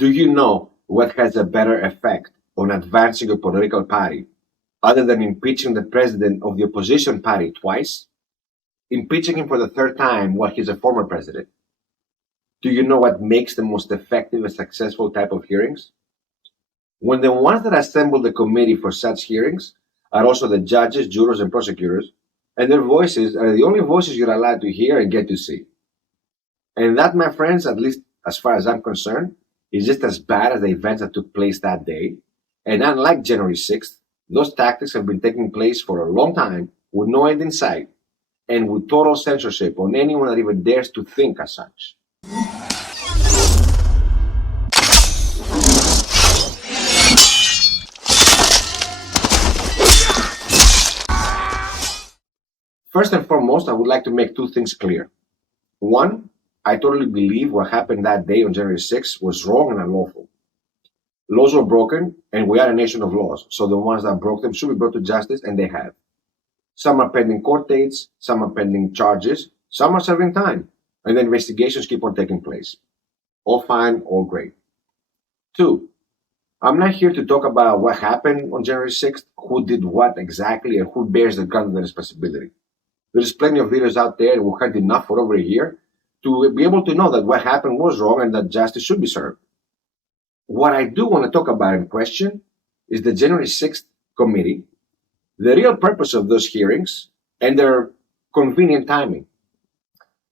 Do you know what has a better effect on advancing a political party other than impeaching the president of the opposition party twice? Impeaching him for the third time while he's a former president. Do you know what makes the most effective and successful type of hearings? When the ones that assemble the committee for such hearings are also the judges, jurors, and prosecutors, and their voices are the only voices you're allowed to hear and get to see. And that, my friends, at least as far as I'm concerned, is just as bad as the events that took place that day. And unlike January 6th, those tactics have been taking place for a long time with no end in sight and with total censorship on anyone that even dares to think as such. First and foremost, I would like to make two things clear. One, I totally believe what happened that day on January 6th was wrong and unlawful. Laws were broken, and we are a nation of laws, so the ones that broke them should be brought to justice, and they have. Some are pending court dates, some are pending charges, some are serving time, and the investigations keep on taking place. All fine, all great. Two, I'm not here to talk about what happened on January 6th, who did what exactly, and who bears the brunt of the responsibility. There's plenty of videos out there, and we've heard enough for over a year to be able to know that what happened was wrong and that justice should be served. What I do want to talk about in question is the January 6th committee, the real purpose of those hearings, and their convenient timing.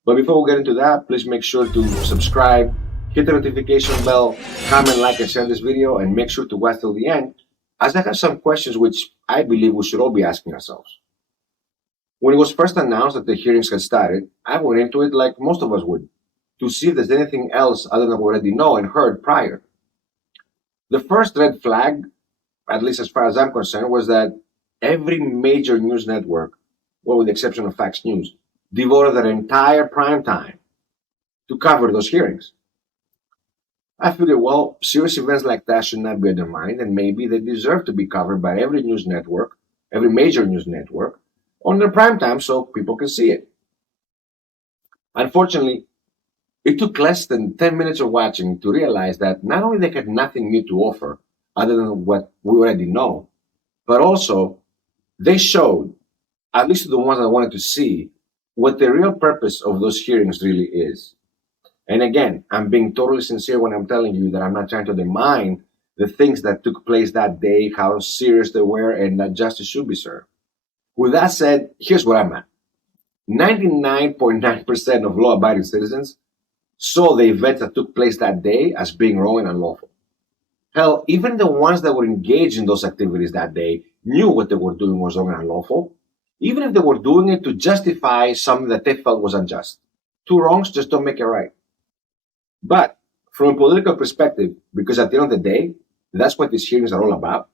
But before we get into that, please make sure to subscribe, hit the notification bell, comment, like, and share this video, and make sure to watch till the end, as I have some questions which I believe we should all be asking ourselves. When it was first announced that the hearings had started, I went into it like most of us would, to see if there's anything else other than what we already know and heard prior. The first red flag, at least as far as I'm concerned, was that every major news network, well, with the exception of Fox News, devoted their entire prime time to cover those hearings. I figured, well, serious events like that should not be undermined, and maybe they deserve to be covered by every news network, every major news network, on their prime time so people can see it. Unfortunately, it took less than 10 minutes of watching to realize that not only they had nothing new to offer other than what we already know, but also they showed, at least to the ones I wanted to see, what the real purpose of those hearings really is. And again, I'm being totally sincere when I'm telling you that I'm not trying to undermine the things that took place that day, how serious they were, and that justice should be served. With that said, here's what I'm at. 99.9% of law-abiding citizens saw the events that took place that day as being wrong and unlawful. Hell, even the ones that were engaged in those activities that day knew what they were doing was wrong and unlawful, even if they were doing it to justify something that they felt was unjust. Two wrongs just don't make it right. But from a political perspective, because at the end of the day, that's what these hearings are all about,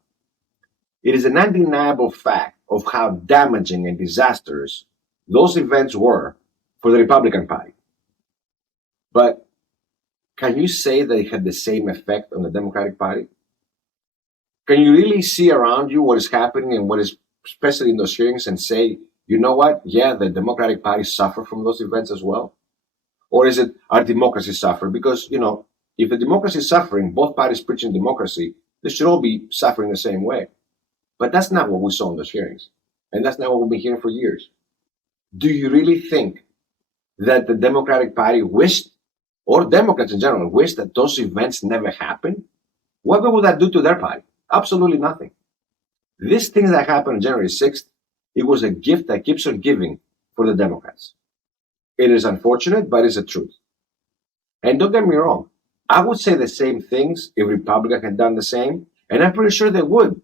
it is an undeniable fact of how damaging and disastrous those events were for the Republican Party. But can you say that it had the same effect on the Democratic Party? Can you really see around you what is happening and what is, especially in those hearings, and say, you know what? Yeah, the Democratic Party suffered from those events as well. Or is it our democracy suffered? Because, if the democracy is suffering, both parties preaching democracy, they should all be suffering the same way. But that's not what we saw in those hearings. And that's not what we've been hearing for years. Do you really think that the Democratic Party wished, or Democrats in general, wished that those events never happened? What good would that do to their party? Absolutely nothing. This thing that happened on January 6th, it was a gift that keeps on giving for the Democrats. It is unfortunate, but it's the truth. And don't get me wrong, I would say the same things if Republicans had done the same, and I'm pretty sure they would.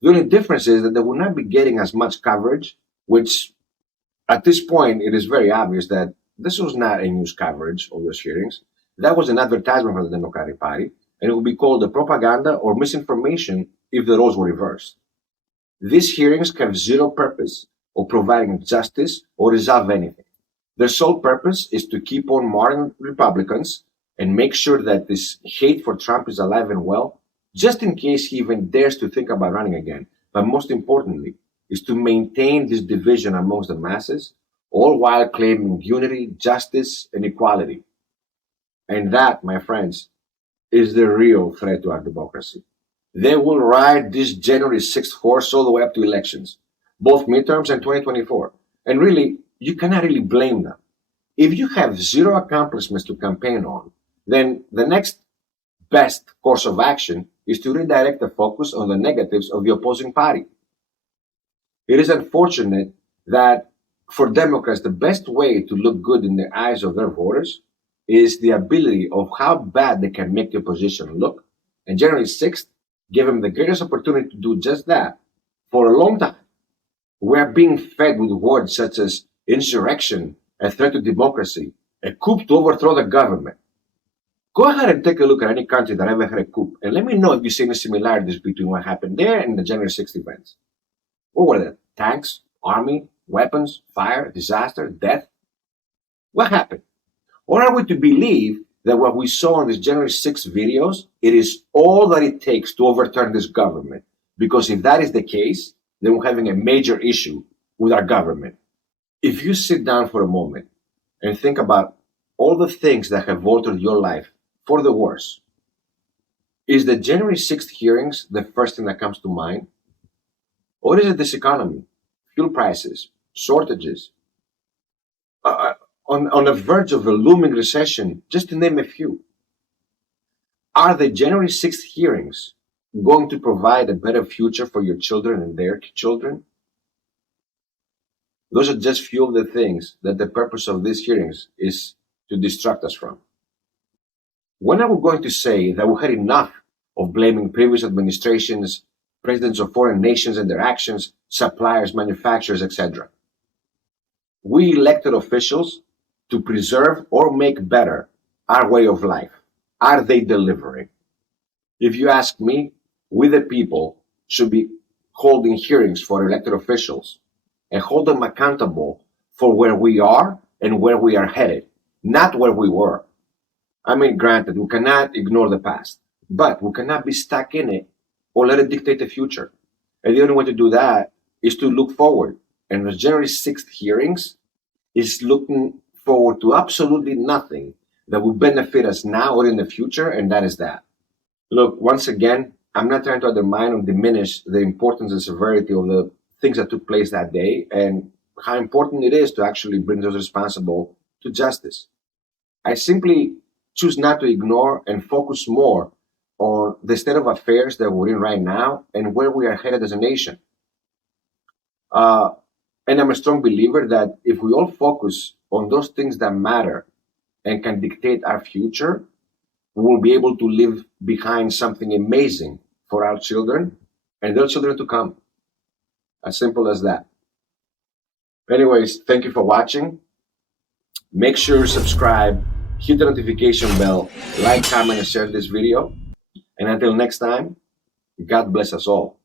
The only difference is that they will not be getting as much coverage, which at this point, it is very obvious that this was not a news coverage of those hearings. That was an advertisement for the Democratic Party, and it would be called the propaganda or misinformation if the roles were reversed. These hearings have zero purpose of providing justice or resolve anything. Their sole purpose is to keep on marring Republicans and make sure that this hate for Trump is alive and well, just in case he even dares to think about running again. But most importantly, is to maintain this division amongst the masses, all while claiming unity, justice, and equality. And that, my friends, is the real threat to our democracy. They will ride this January 6th horse all the way up to elections, both midterms and 2024. And really, you cannot really blame them. If you have zero accomplishments to campaign on, then the next best course of action is to redirect the focus on the negatives of the opposing party. It is unfortunate that for Democrats, the best way to look good in the eyes of their voters is the ability of how bad they can make the opposition look. And January 6th gave them the greatest opportunity to do just that for a long time. We're being fed with words such as insurrection, a threat to democracy, a coup to overthrow the government. Go ahead and take a look at any country that ever had a coup, and let me know if you see any similarities between what happened there and the January 6th events. What were they? Tanks, army, weapons, fire, disaster, death? What happened? Or are we to believe that what we saw in these January 6th videos, it is all that it takes to overturn this government? Because if that is the case, then we're having a major issue with our government. If you sit down for a moment and think about all the things that have altered your life for the worse, is the January 6th hearings the first thing that comes to mind? Or is it this economy, fuel prices, shortages, on the verge of a looming recession, just to name a few? Are the January 6th hearings going to provide a better future for your children and their children? Those are just few of the things that the purpose of these hearings is to distract us from. When are we going to say that we had enough of blaming previous administrations, presidents of foreign nations and their actions, suppliers, manufacturers, etc.? We elected officials to preserve or make better our way of life. Are they delivering? If you ask me, we the people should be holding hearings for elected officials and hold them accountable for where we are and where we are headed, not where we were. I mean, granted, we cannot ignore the past, but we cannot be stuck in it or let it dictate the future. And the only way to do that is to look forward. And the January 6th hearings is looking forward to absolutely nothing that will benefit us now or in the future, and that is that. Look, once again, I'm not trying to undermine or diminish the importance and severity of the things that took place that day and how important it is to actually bring those responsible to justice. I simply choose not to ignore and focus more on the state of affairs that we're in right now and where we are headed as a nation. And I'm a strong believer that if we all focus on those things that matter and can dictate our future, we will be able to leave behind something amazing for our children and their children to come. As simple as that. Anyways, thank you for watching. Make sure to subscribe, hit the notification bell, like, comment, and share this video. And until next time, God bless us all.